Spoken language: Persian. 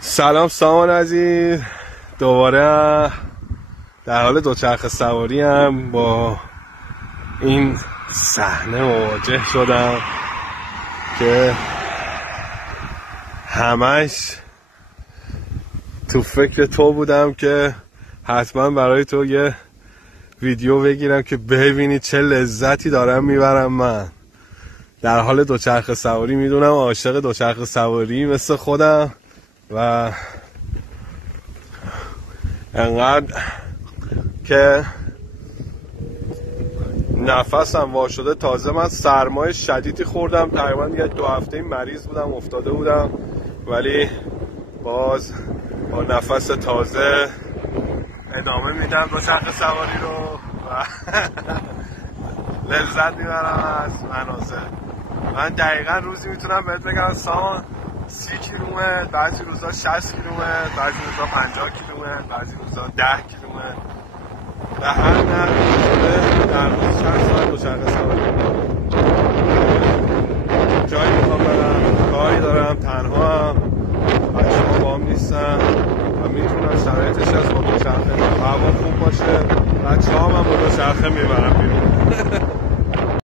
سلام سامان عزیز، دوباره در حال دوچرخه سواری هم با این صحنه مواجه شدم که همش تو فکر تو بودم که حتما برای تو یه ویدیو بگیرم که ببینی چه لذتی دارم میبرم. من در حال دوچرخه سواری، میدونم عاشق دوچرخه سواری مثل خودم و انقدر که نفسم وا شده. تازه من سرمای شدیدی خوردم، تقریبا یه 2 هفته مریض بودم، افتاده بودم، ولی باز با نفس تازه ادامه میدم دوچرخه سواری رو و لذت میبرم از مناظر. من دقیقا روزی میتونم بهت بگم سامان 30 کیلومتر، بعضی روزا 60 کیلومتر، بعضی روزا 50 کیلومتر، بعضی روزا 10 کیلومتر و هر نحوی در روز چند ساعت دوچرخه سواری میکنم. جایی میخوام برم، کاری دارم، تنها هم، بچه ها با هم نیستن و میتونم شرایطش از با دوچرخه هوا خوب باشه، بچه ها هم با دوچرخه میبرم بیرون.